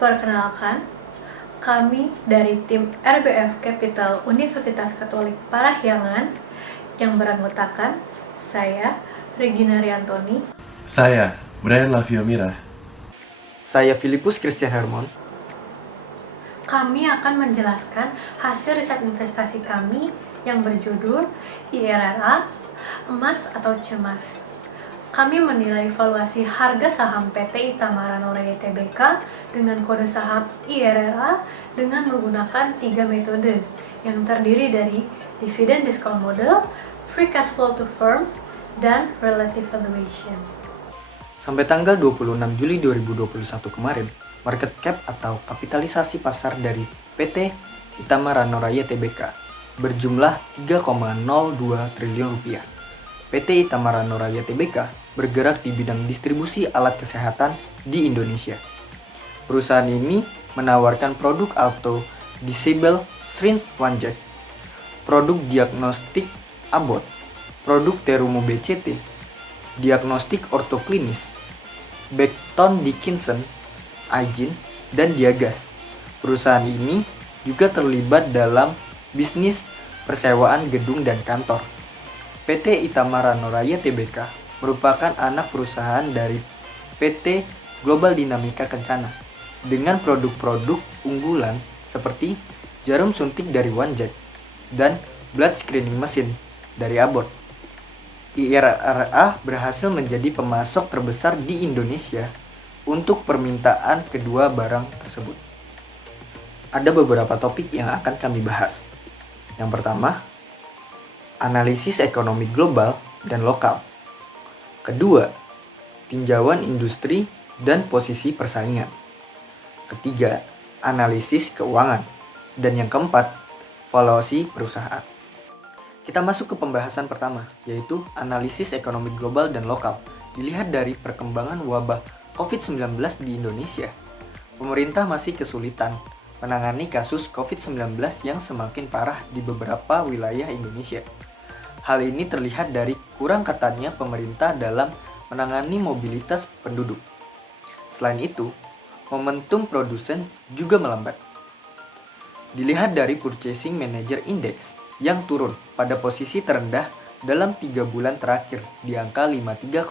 Perkenalkan, kami dari tim RBF Capital Universitas Katolik Parahyangan yang beranggotakan saya, Regina Riantoni, Saya, Brian Lavio Mira. Saya Filipus Christian Hermon. Kami akan menjelaskan hasil riset investasi kami yang berjudul IRRA, Emas atau Cemas. Kami menilai valuasi harga saham PT Itamara Noraya Tbk dengan kode saham IRRA dengan menggunakan 3 metode yang terdiri dari Dividend Discount Model, Free Cash Flow to Firm, dan Relative Valuation. Sampai tanggal 26 Juli 2021 kemarin, market cap atau kapitalisasi pasar dari PT Itamara Noraya Tbk berjumlah 3,02 triliun rupiah. PT Itamara Noraya Tbk bergerak di bidang distribusi alat kesehatan di Indonesia. Perusahaan ini menawarkan produk auto disable syringe Wanjak, produk diagnostik Abbott, produk Terumo BCT, diagnostik ortoklinis, Becton Dickinson, Agin, dan Diagas. Perusahaan ini juga terlibat dalam bisnis persewaan gedung dan kantor. PT Itamara Noraya Tbk merupakan anak perusahaan dari PT Global Dinamika Kencana dengan produk-produk unggulan seperti jarum suntik dari Wanjak dan blood screening mesin dari Abbott. IRRA berhasil menjadi pemasok terbesar di Indonesia untuk permintaan kedua barang tersebut. Ada beberapa topik yang akan kami bahas. Yang pertama, analisis ekonomi global dan lokal. Kedua, tinjauan industri dan posisi persaingan. Ketiga, analisis keuangan. Dan yang keempat, valuasi perusahaan. Kita masuk ke pembahasan pertama, yaitu analisis ekonomi global dan lokal. Dilihat dari perkembangan wabah COVID-19 di Indonesia, pemerintah masih kesulitan menangani kasus COVID-19 yang semakin parah di beberapa wilayah Indonesia. Hal ini terlihat dari kurang ketatnya pemerintah dalam menangani mobilitas penduduk. Selain itu, momentum produsen juga melambat. Dilihat dari Purchasing Manager Index yang turun pada posisi terendah dalam 3 bulan terakhir di angka 53,5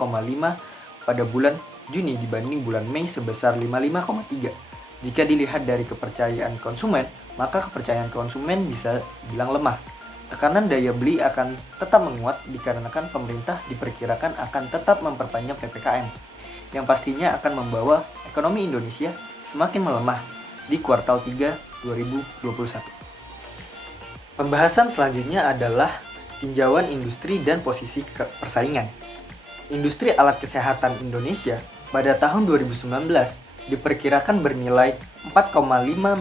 pada bulan Juni dibanding bulan Mei sebesar 55,3. Jika dilihat dari kepercayaan konsumen, maka kepercayaan konsumen bisa dibilang lemah. Tekanan daya beli akan tetap menguat dikarenakan pemerintah diperkirakan akan tetap memperpanjang PPKM, yang pastinya akan membawa ekonomi Indonesia semakin melemah di kuartal 3 2021. Pembahasan selanjutnya adalah tinjauan industri dan posisi persaingan. Industri alat kesehatan Indonesia pada tahun 2019 diperkirakan bernilai 4,5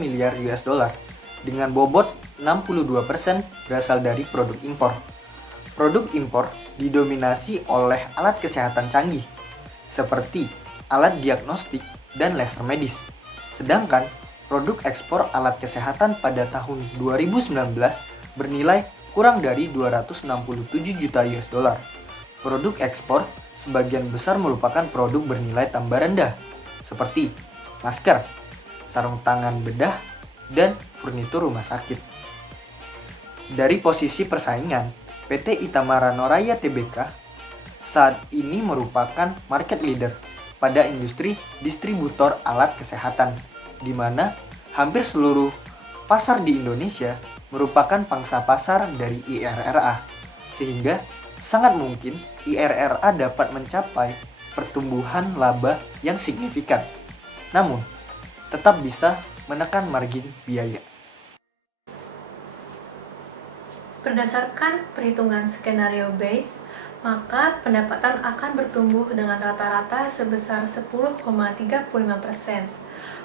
miliar US dollar dengan bobot 62% berasal dari produk impor. Produk impor didominasi oleh alat kesehatan canggih seperti alat diagnostik dan laser medis. Sedangkan produk ekspor alat kesehatan pada tahun 2019 bernilai kurang dari 267 juta US dollar. Produk ekspor sebagian besar merupakan produk bernilai tambah rendah seperti masker, sarung tangan bedah, dan furnitur rumah sakit. Dari posisi persaingan, PT Itamara Noraya Tbk saat ini merupakan market leader pada industri distributor alat kesehatan, di mana hampir seluruh pasar di Indonesia merupakan pangsa pasar dari IRRA, sehingga sangat mungkin IRRA dapat mencapai pertumbuhan laba yang signifikan, namun tetap bisa menekan margin biaya. Berdasarkan perhitungan skenario base, maka pendapatan akan bertumbuh dengan rata-rata sebesar 10,35%.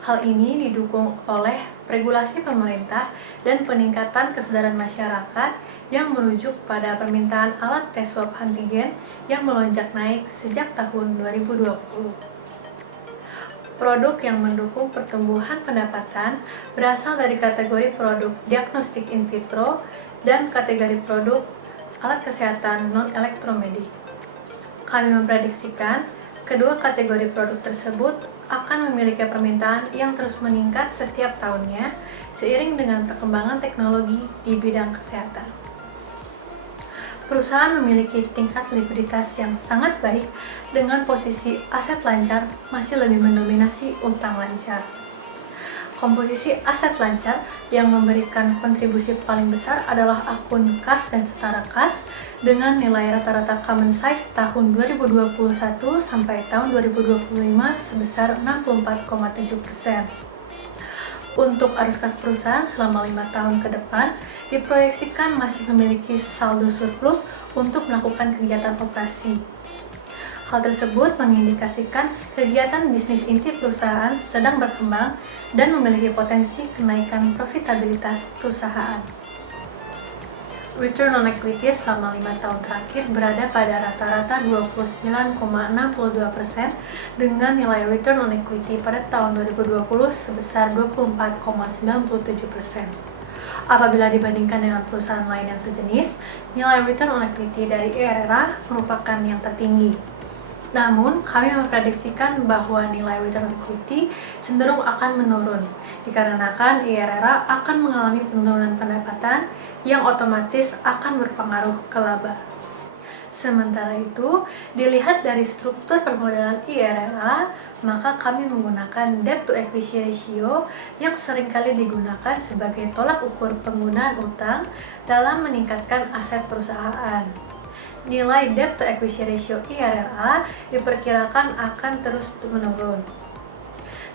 Hal ini didukung oleh regulasi pemerintah dan peningkatan kesadaran masyarakat yang merujuk pada permintaan alat tes swab antigen yang melonjak naik sejak tahun 2020. Produk yang mendukung pertumbuhan pendapatan berasal dari kategori produk diagnostik in vitro dan kategori produk alat kesehatan non-elektromedik. Kami memprediksikan kedua kategori produk tersebut akan memiliki permintaan yang terus meningkat setiap tahunnya seiring dengan perkembangan teknologi di bidang kesehatan. Perusahaan memiliki tingkat likuiditas yang sangat baik dengan posisi aset lancar masih lebih mendominasi utang lancar. Komposisi aset lancar yang memberikan kontribusi paling besar adalah akun kas dan setara kas dengan nilai rata-rata common size tahun 2021 sampai tahun 2025 sebesar 64,7%. Untuk arus kas perusahaan selama 5 tahun ke depan diproyeksikan masih memiliki saldo surplus untuk melakukan kegiatan operasi. Hal tersebut mengindikasikan kegiatan bisnis inti perusahaan sedang berkembang dan memiliki potensi kenaikan profitabilitas perusahaan. Return on equity selama 5 tahun terakhir berada pada rata-rata 29,62% dengan nilai return on equity pada tahun 2020 sebesar 24,97%. Apabila dibandingkan dengan perusahaan lain yang sejenis, nilai return on equity dari IRRA merupakan yang tertinggi. Namun, kami memprediksikan bahwa nilai return on equity cenderung akan menurun, dikarenakan IRRA akan mengalami penurunan pendapatan yang otomatis akan berpengaruh ke laba. Sementara itu, dilihat dari struktur permodalan IRRA, maka kami menggunakan debt to equity ratio yang seringkali digunakan sebagai tolak ukur penggunaan utang dalam meningkatkan aset perusahaan. Nilai debt to equity ratio IRRA diperkirakan akan terus menurun.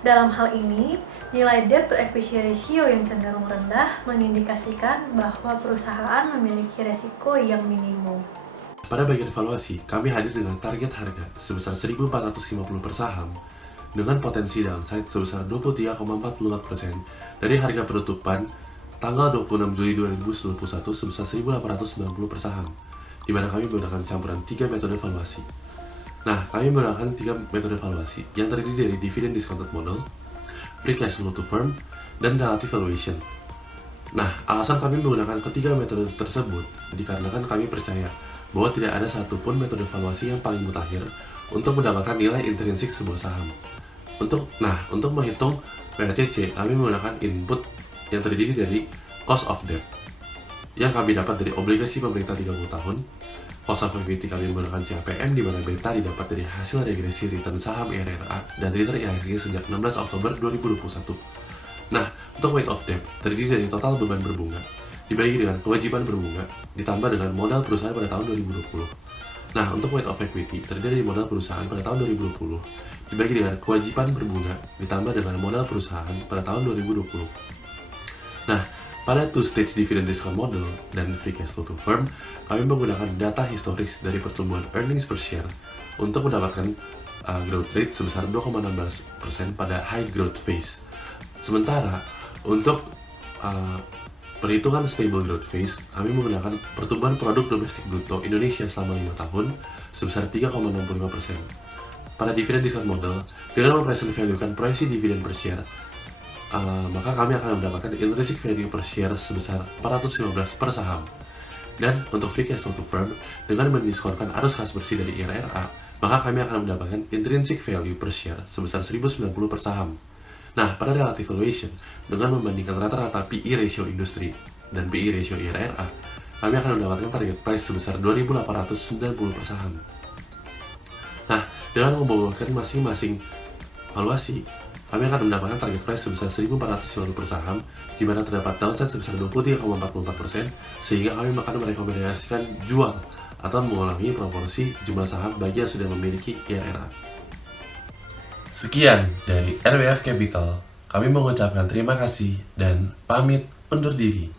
Dalam hal ini, nilai debt to equity ratio yang cenderung rendah mengindikasikan bahwa perusahaan memiliki resiko yang minimum. Pada bagian evaluasi, kami hadir dengan target harga sebesar 1.450 per saham dengan potensi downside sebesar 23,44% dari harga penutupan tanggal 26 Juli 2021 sebesar 1.890 per saham, di mana kami menggunakan campuran 3 metode evaluasi. Nah, kami menggunakan 3 metode evaluasi yang terdiri dari dividend discounted model, free cash flow to firm, dan relative valuation. Nah, alasan kami menggunakan ketiga metode tersebut dikarenakan kami percaya bahwa tidak ada satupun metode evaluasi yang paling mutakhir untuk mendapatkan nilai intrinsik sebuah saham. Untuk menghitung PACC, kami menggunakan input yang terdiri dari cost of debt yang kami dapat dari obligasi pemerintah 30 tahun, cost of equity kami menggunakan CAPM di mana beta didapat dari hasil regresi return saham IRRA dan return IHSG sejak 16 Oktober 2021. Nah, untuk weight of debt terdiri dari total beban berbunga dibagi dengan kewajiban berbunga ditambah dengan modal perusahaan pada tahun 2020. Nah, untuk weight of equity terdiri dari modal perusahaan pada tahun 2020 dibagi dengan kewajiban berbunga ditambah dengan modal perusahaan pada tahun 2020. Nah, pada two-stage dividend discount model dan free cash flow to firm, kami menggunakan data historis dari pertumbuhan earnings per share untuk mendapatkan growth rate sebesar 2,16% pada high growth phase. Sementara untuk perhitungan stable growth phase, kami menggunakan pertumbuhan produk domestik bruto Indonesia selama 5 tahun sebesar 3,65%. Pada dividend discount model, dengan mempresent value-kan proyeksi dividen per share, maka kami akan mendapatkan intrinsic value per share sebesar 415 per saham. Dan untuk free cash flow to firm, dengan mendiskonkan arus kas bersih dari IRRA, maka kami akan mendapatkan intrinsic value per share sebesar 1090 per saham. Nah, pada relative valuation, dengan membandingkan rata-rata PE ratio industri dan PE ratio IRRA, kami akan mendapatkan target price sebesar 2.890 per saham. Nah, dengan membobotkan masing-masing valuasi, kami akan mendapatkan target price sebesar 1.450 per saham, di mana terdapat downside sebesar 23,44%, sehingga kami akan merekomendasikan jual atau mengulangi proporsi jumlah saham bagi yang sudah memiliki IRRA. Sekian dari RWF Capital, kami mengucapkan terima kasih dan pamit undur diri.